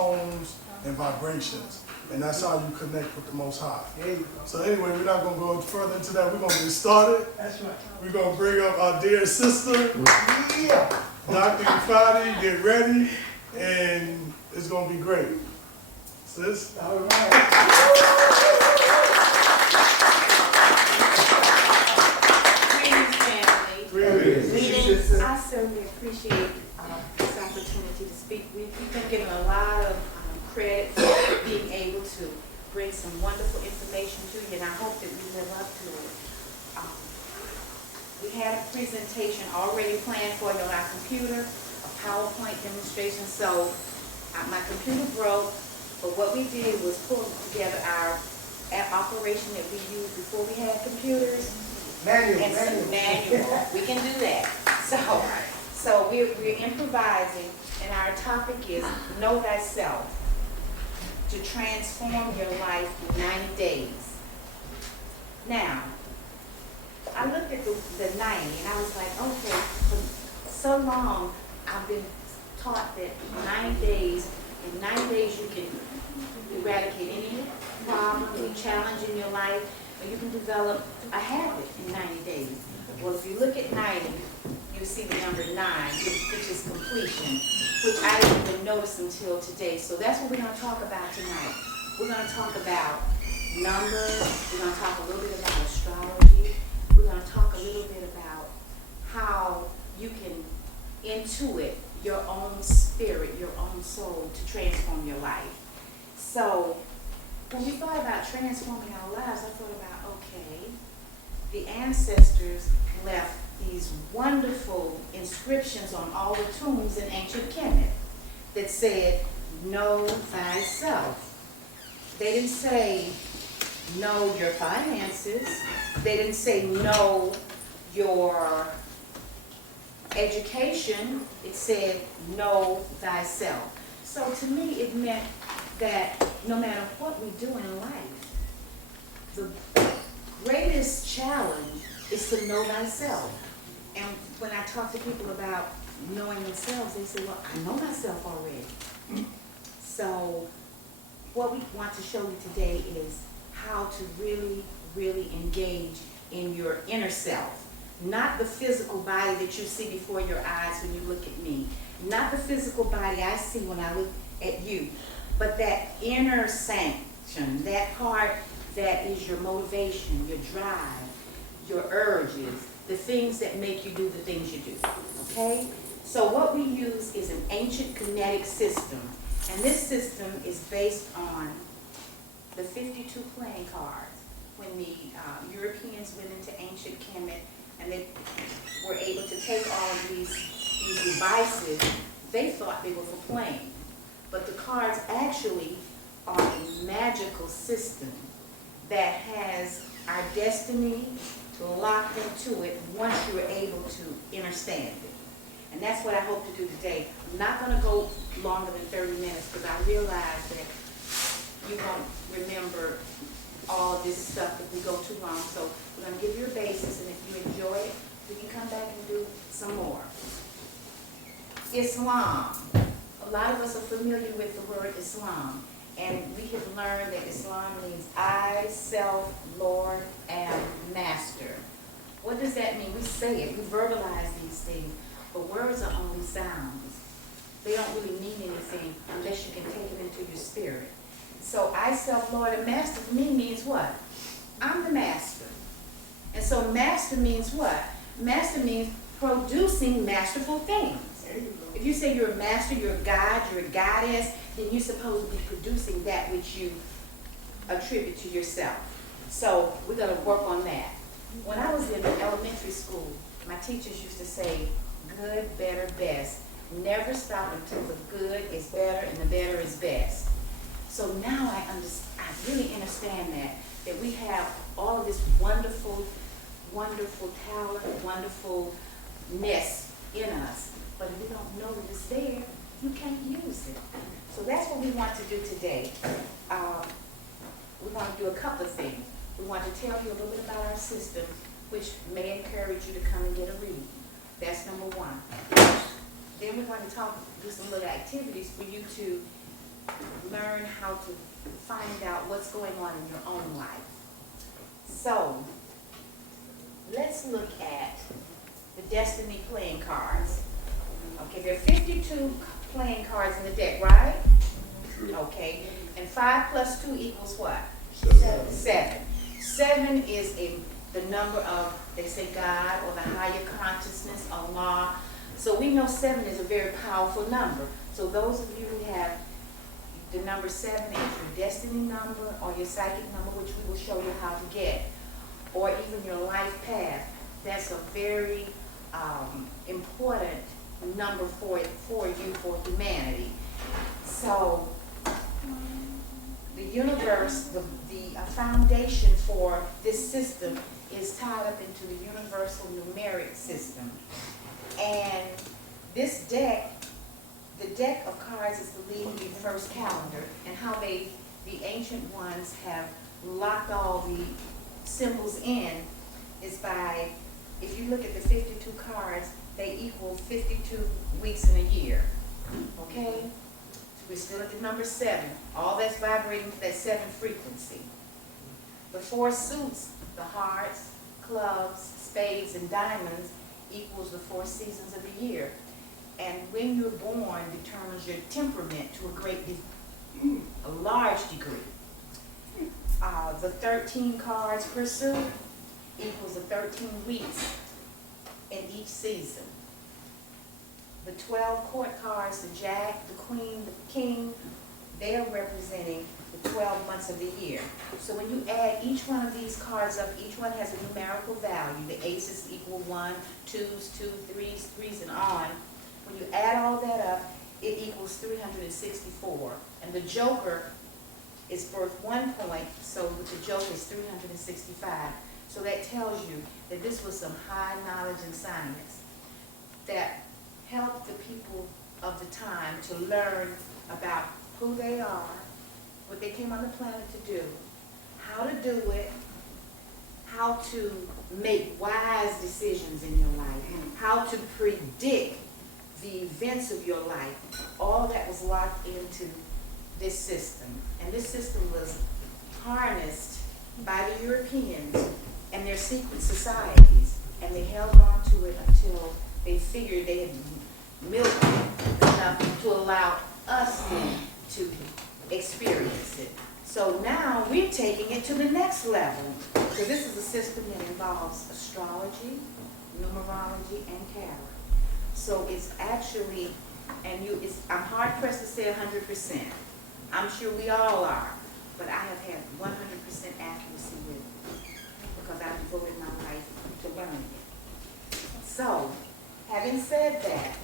tones and vibrations. And that's how you connect with the Most High. So anyway, we're not going to go further into that. We're going to get started. That's right. We're going to bring up our dear sister, Yeah. Dr. Ifade. Get ready, and it's going to be great. Sis? All right. Greetings. I certainly appreciate this opportunity to speak. We've been given a lot of credit for being able to bring some wonderful information to you, and I hope that we live up to it. We had a presentation already planned for you on our computer, a PowerPoint demonstration. So my computer broke, but what we did was pull together our operation that we used before we had computers. Manual. We can do that. So we're improvising, and our topic is Know Thyself, to transform your life in 90 days. Now, I looked at the 90, and I was like, okay, for so long I've been taught that in 90 days you can eradicate any problem, any challenge in your life, or you can develop a habit in 90 days. Well, if you look at 90, you see the number 9, which is completion, which I didn't even notice until today. So that's what we're going to talk about tonight. We're going to talk about numbers. We're going to talk a little bit about astrology. We're going to talk a little bit about how you can intuit your own spirit, your own soul to transform your life. So when we thought about transforming our lives, I thought about, okay, the ancestors left these wonderful inscriptions on all the tombs in ancient Kemet that said, know thyself. They didn't say, know your finances. They didn't say, know your education. It said, know thyself. So to me, it meant that no matter what we do in life, the greatest challenge is to know thyself. And when I talk to people about knowing themselves, they say, well, I know myself already. So what we want to show you today is how to really, really engage in your inner self. Not the physical body that you see before your eyes when you look at me. Not the physical body I see when I look at you. But that inner sanction, that part that is your motivation, your drive, your urges, the things that make you do the things you do, okay? So what we use is an ancient kinetic system, and this system is based on the 52 playing cards. When the Europeans went into ancient Kemet and they were able to take all of these devices, they thought they were for playing. But the cards actually are a magical system that has our destiny locked into it once you're able to understand it. And that's what I hope to do today. I'm not going to go longer than 30 minutes because I realize that you won't remember all of this stuff if we go too long. So we're going to give you a basis, and if you enjoy it, we can come back and do some more. Islam. A lot of us are familiar with the word Islam, and we have learned that Islam means I, self, Lord, and Master. What does that mean? We say it, we verbalize these things, but words are only sounds. They don't really mean anything unless you can take it into your spirit. So I, self, Lord, and Master for me means what? I'm the master. And so master means what? Master means producing masterful things. If you say you're a master, you're a god, you're a goddess, then you're supposed to be producing that which you attribute to yourself. So we're going to work on that. When I was in elementary school, my teachers used to say, good, better, best. Never stop until the good is better and the better is best. So now I really understand that we have all of this wonderful, wonderful talent, wonderfulness in us. But if you don't know that it's there, you can't use it. So that's what we want to do today. We want to do a couple of things. We want to tell you a little bit about our system, which may encourage you to come and get a reading. That's number one. Then we're going to do some little activities for you to learn how to find out what's going on in your own life. So, let's look at the Destiny playing cards. Okay, there are 52 playing cards in the deck, right? Okay, and 5 plus 2 equals what? 7. 7 is the number of, they say, God or the higher consciousness, Allah. So we know 7 is a very powerful number. So those of you who have the number 7 as your destiny number or your psychic number, which we will show you how to get, or even your life path, that's a very important number for you, for humanity. So the universe, the foundation for this system is tied up into the universal numeric system. And this deck, the deck of cards is believed to be the first calendar, and how the ancient ones have locked all the symbols in is by, if you look at the 52 cards, they equal 52 weeks in a year. Okay? So we're still at the number 7. All that's vibrating to that 7 frequency. The 4 suits, the hearts, clubs, spades, and diamonds, equals the 4 seasons of the year. And when you're born determines your temperament to a large degree. The 13 cards per suit equals the 13 weeks in each season. The 12 court cards, the Jack, the Queen, the King, they are representing the 12 months of the year. So when you add each one of these cards up, each one has a numerical value. The aces equal 1, 2s, 2, 3s, 3s, and on. When you add all that up, it equals 364. And the Joker is worth 1 point, so with the Joker is 365. So that tells you that this was some high knowledge and science that helped the people of the time to learn about who they are, what they came on the planet to do, how to do it, how to make wise decisions in your life, how to predict the events of your life. All that was locked into this system. And this system was harnessed by the Europeans and their secret societies, and they held on to it until they figured they had milked it enough to allow us to experience it. So now we're taking it to the next level, because this is a system that involves astrology, numerology, and tarot. So it's actually, I'm hard pressed to say 100%. I'm sure we all are, but I have had 100% accuracy with it because I've devoted my life to learning it. So, having said that,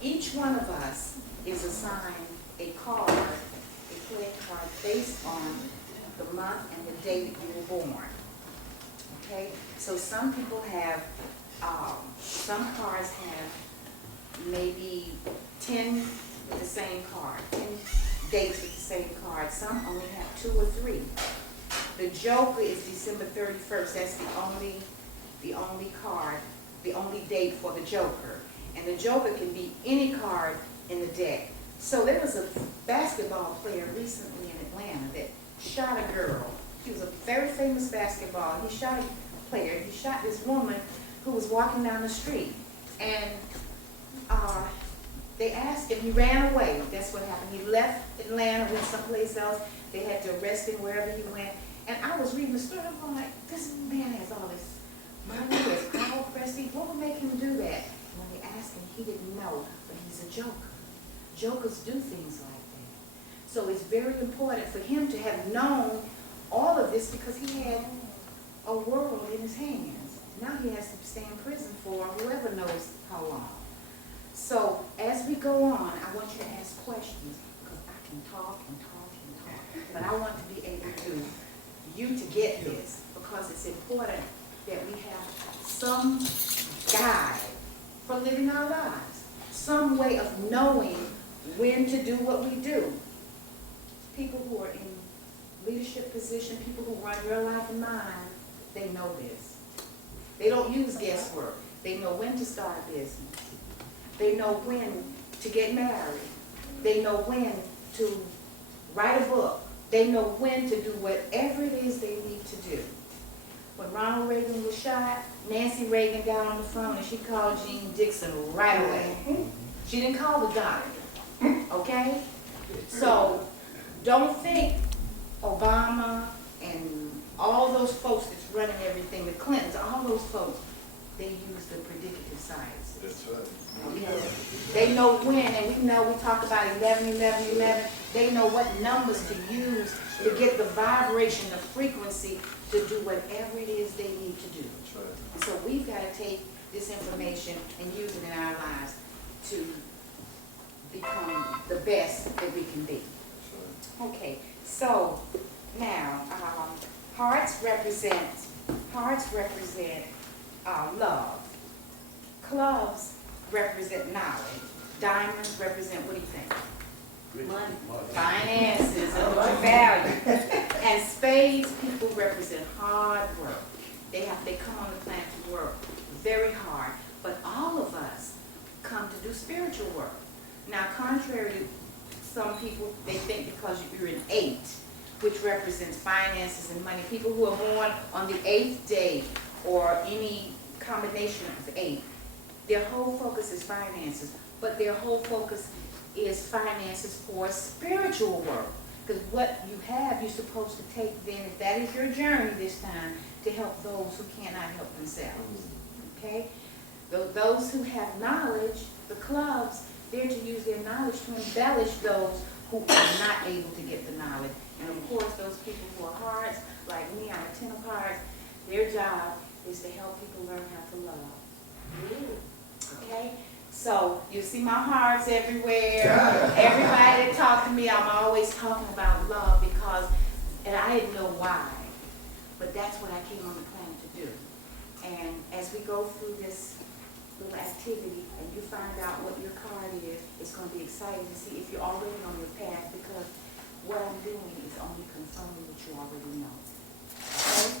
each one of us is assigned a card, a playing card based on the month and the day that you were born. Okay? So some people have, some cards have maybe 10 with the same card, 10 dates with the same card. Some only have 2 or 3. The Joker is December 31st. That's the only card, the only date for the Joker. And the Joker can be any card in the deck. So there was a basketball player recently in Atlanta that shot a girl. He was a very famous basketball. He shot a player. He shot this woman who was walking down the street. And they asked him, he ran away. That's what happened. He left Atlanta, went someplace else. They had to arrest him wherever he went. And I was reading the story. I'm like, this man has all this money, he has power, prestige. What would make him do that? When they asked him, he didn't know, but he's a joker. Jokers do things like that. So it's very important for him to have known all of this because he had a world in his hands. Now he has to stay in prison for whoever knows how long. So as we go on, I want you to ask questions because I can talk and talk and talk. But I want to be able to get this because it's important that we have some guide for living our lives. Some way of knowing when to do what we do. People who are in leadership position, people who run your life and mine, they know this. They don't use guesswork. They know when to start a business. They know when to get married. They know when to write a book. They know when to do whatever it is they need to do. When Ronald Reagan was shot, Nancy Reagan got on the phone and she called Jean Dixon right away. She didn't call the doctor, okay? So don't think Obama and all those folks that's running everything, the Clintons, all those folks, they use the predictive science. That's right. Okay. They know when, and we know, we talk about 11, 11, 11. They know what numbers to use to get the vibration, the frequency to do whatever it is they need to do. That's right. And so we've got to take this information and use it in our lives to become the best that we can be. That's right. Okay, so now hearts represent love. Clubs represent knowledge. Diamonds represent, what do you think? Money. Finances and value. And spades, people represent hard work. They come on the planet to work very hard. But all of us come to do spiritual work. Now, contrary to some people, they think because you're an 8, which represents finances and money. People who are born on the 8th day or any combination of 8, their whole focus is finances, but their whole focus is finances for spiritual work. Because what you have, you're supposed to take then, if that is your journey this time, to help those who cannot help themselves. Okay? Those who have knowledge, the clubs, they're to use their knowledge to embellish those who are not able to get the knowledge. And of course, those people who are hearts, like me, I'm a 10 of hearts, their job is to help people learn how to love. Okay? So, you see my hearts everywhere. Everybody that talks to me, I'm always talking about love because, and I didn't know why, but that's what I came on the planet to do. And as we go through this little activity and you find out what your card is, it's going to be exciting to see if you're already on your path, because what I'm doing is only confirming what you already know. Okay?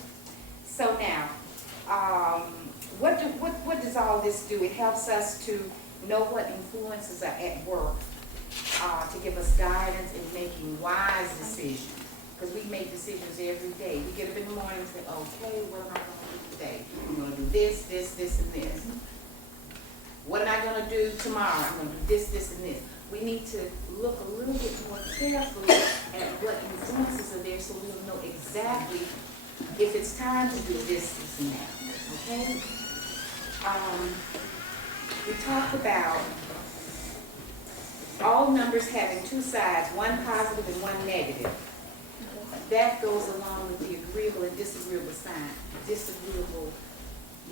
So now, what does all this do? It helps us to know what influences are at work to give us guidance in making wise decisions. Because we make decisions every day. We get up in the morning and say, okay, what am I going to do today? I'm going to do this, this, this, and this. What am I going to do tomorrow? I'm going to do this, this, and this. We need to look a little bit more carefully at what influences are there so we'll know exactly if it's time to do this, this, and that. Okay? We talked about all numbers having 2 sides, one positive and one negative. That goes along with the agreeable and disagreeable sign, disagreeableness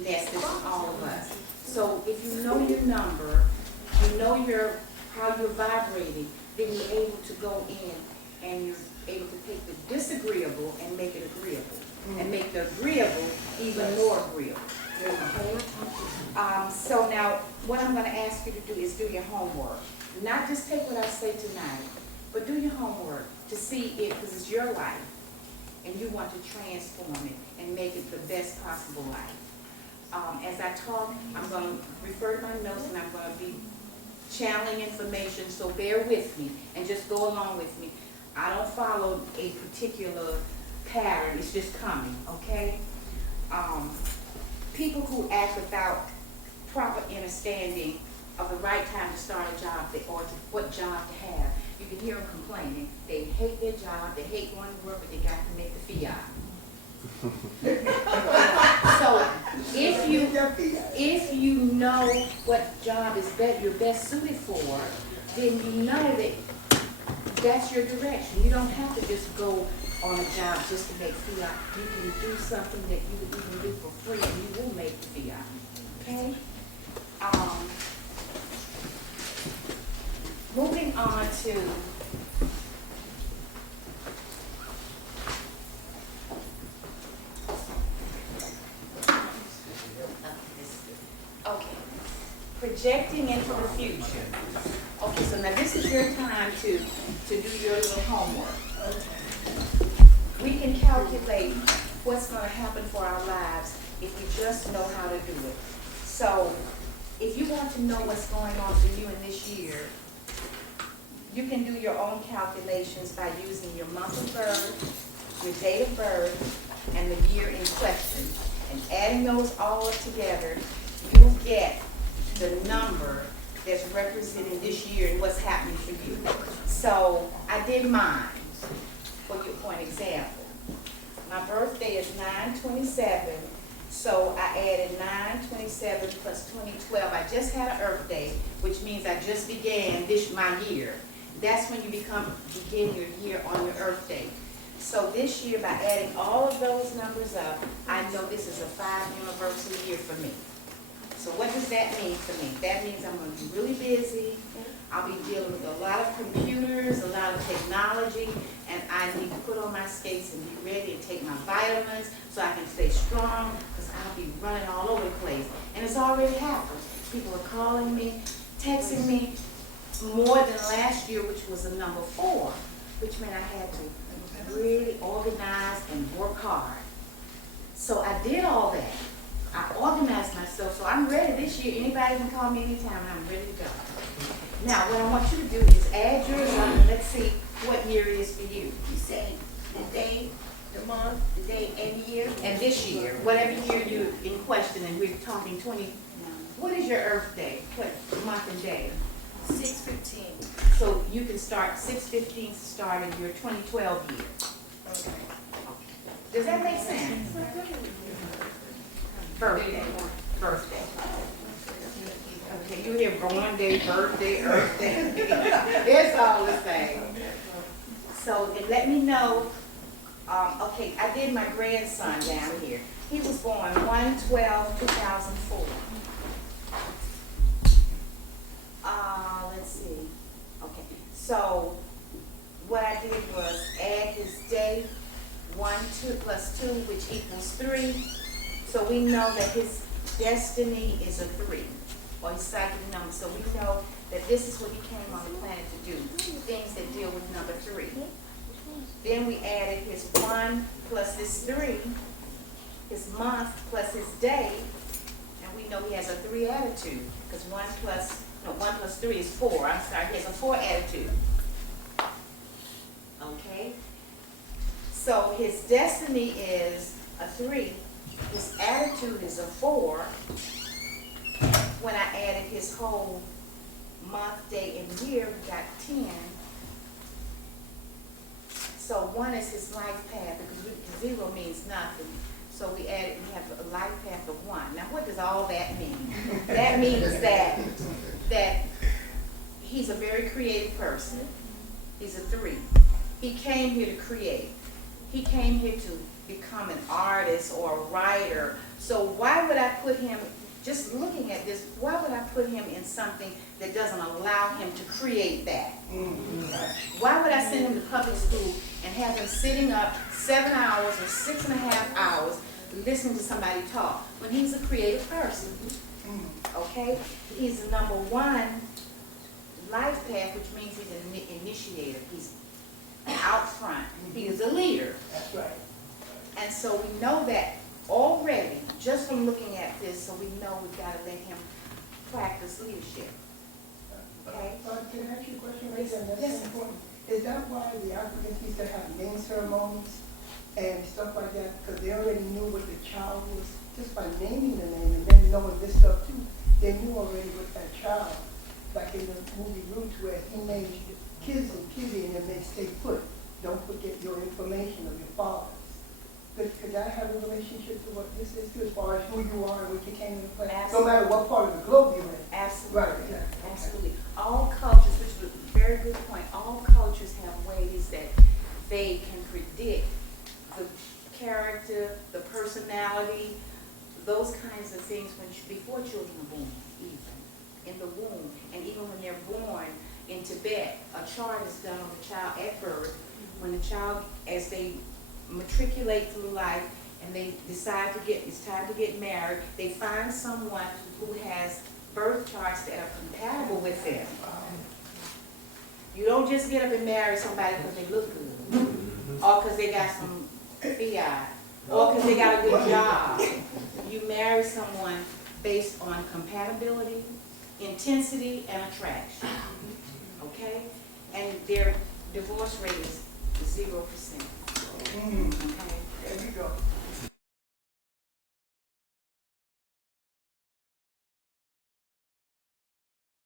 that's in all of us. So if you know your number, you know how you're vibrating, then you're able to go in and you're able to take the disagreeable and make it agreeable, and make the agreeable even more agreeable. Okay? So now, what I'm going to ask you to do is do your homework. Not just take what I say tonight, but do your homework to see it, because it's your life, and you want to transform it and make it the best possible life. As I talk, I'm going to refer to my notes, and I'm going to be channeling information, so bear with me and just go along with me. I don't follow a particular pattern, it's just coming, okay? People who act without proper understanding of the right time to start a job or what job to have, you can hear them complaining. They hate their job, they hate going to work, but they got to make the fiat. So if you know what job is you're best suited for, then you know that that's your direction. You don't have to just go on a job just to make fiat. You can do something that you would even do for free, and you will make the fiat. Okay? Moving on to projecting into the future. Okay, so now this is your time to do your little homework. We can calculate what's going to happen for our lives if we just know how to do it. So if you want to know what's going on for you in this year, you can do your own calculations by using your month of birth, your date of birth, and the year in question. And adding those all up together, you get the number that's representing this year and what's happening for you. So I did mine for an example. My birthday is 9/27, so I added 9/27 plus 2012. I just had an Earth Day, which means I just began my year. That's when you begin your year on your Earth Day. So this year, by adding all of those numbers up, I know this is a 5 universal year for me. So what does that mean for me? That means I'm going to be really busy. I'll be dealing with a lot of computers, a lot of technology, and I need to put on my skates and be ready and take my vitamins so I can stay strong, because I'll be running all over the place. And it's already happened. People are calling me, texting me more than last year, which was a number 4, which meant I had to really organize and work hard. So I did all that. I organized myself, so I'm ready this year. Anybody can call me anytime, and I'm ready to go. Now, what I want you to do is add yours up, and let's see what year it is for you. You say the day, the month, the day, and year? And this year, whatever year you're in question, and we're talking 20, what is your Earth Day? What month and day? 6/15. So you can start 6/15 starting your 2012 year. Okay. Does that make sense? Birthday. Okay, you hear born day, birthday, Earth Day. It's all the same. So let me know. Okay, I did my grandson down here. He was born 1/12/2004. Let's see. Okay, so what I did was add his day, 1, 2 plus 2, which equals 3. So we know that his destiny is a 3, or his psychic number. So we know that this is what he came on the planet to do, things that deal with number 3. Then we added his 1 plus his 3, his month plus his day, and we know he has a 3 attitude, because 1 plus 3 is 4. I'm sorry, he has a 4 attitude. Okay? So his destiny is a 3. His attitude is a 4. When I added his whole month, day, and year, we got 10. So 1 is his life path, because 0 means nothing. So we have a life path of 1. Now, what does all that mean? That means that he's a very creative person. He's a 3. He came here to create. He came here to become an artist or a writer. So why would I put him, just looking at this, why would I put him in something that doesn't allow him to create that? Why would I send him to public school and have him sitting up 7 hours or 6.5 hours listening to somebody talk when he's a creative person? Okay? He's the number 1 life path, which means he's an initiator. He's out front. He is a leader. That's right. And so we know that already, just from looking at this, so we know we've got to let him practice leadership. Okay? Can I ask you a question right Yes, there? That's yes. important. Is that why the Africans used to have name ceremonies and stuff like that? Because they already knew what the child was, just by naming the name and then knowing this stuff too. They knew already what that child, like in the movie Roots, where he made kids and kitty and then they stay put. Don't forget your information of your fathers. Could that have a relationship to what this is, too, as far as who you are and what you came into play? Absolutely. No matter what part of the globe you're in. Absolutely. Right, exactly. Absolutely. All cultures, which was a very good point, all cultures have ways that they can predict the character, the personality, those kinds of things before children are born, even in the womb. And even when they're born in Tibet, a chart is done on the child at birth. When the child, as they matriculate through life and they decide it's time to get married, they find someone who has birth charts that are compatible with them. You don't just get up and marry somebody because they look good, or because they got some fiat, or because they got a good job. You marry someone based on compatibility, intensity, and attraction. Okay? And their divorce rate is 0%, Mhm. okay? There you go.